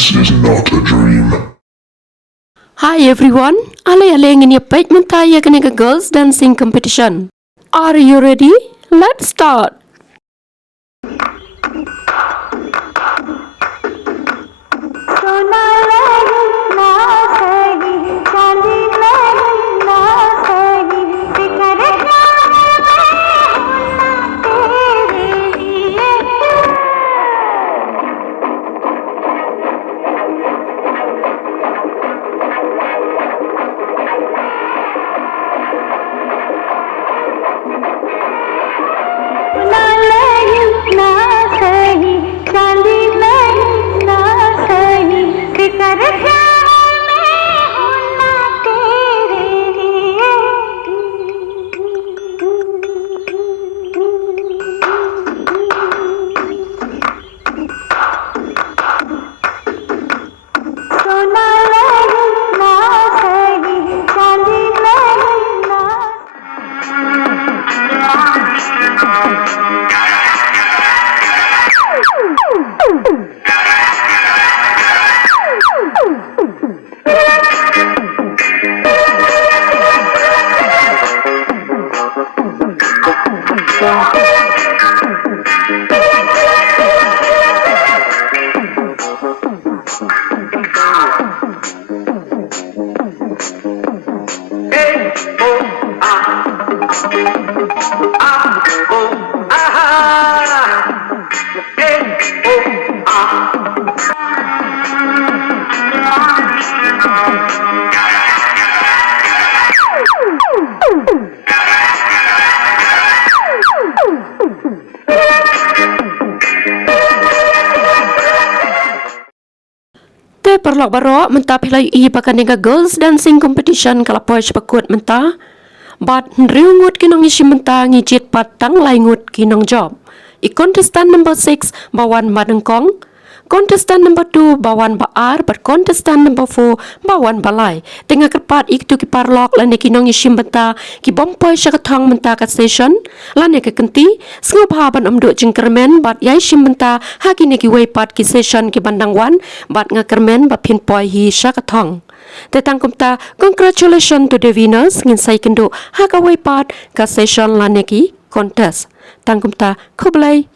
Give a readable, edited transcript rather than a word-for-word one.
This is not a dream. Hi everyone, alay-alay ngini page mentaya kaniga girls dancing competition. Are you ready? Let's start. Perlok baro mentah pilai pakaniga girls dancing competition kalapoi sepakut mentah bat riungut kinong isi mentah ngijit patang laingut kinong job. Contestant number 6 bawan madengkong, contestant number 2 bawan baar, but contestant number 4 bawan balai. Tengah kerpat iktu ki parlok lane kinong isi mentah ki bompoi syakatong mentah kat station lane ke kenti sengop haban omduk jengkermen bat yai isi mentah hakini ki weipat ki station ki bandang wan bat ngakermen bat pinpoi hi syakatong. Tetang kumta congratulations to the winners ngin sai kendo haka weipat ka session lane ki contest. Tangkumta kublai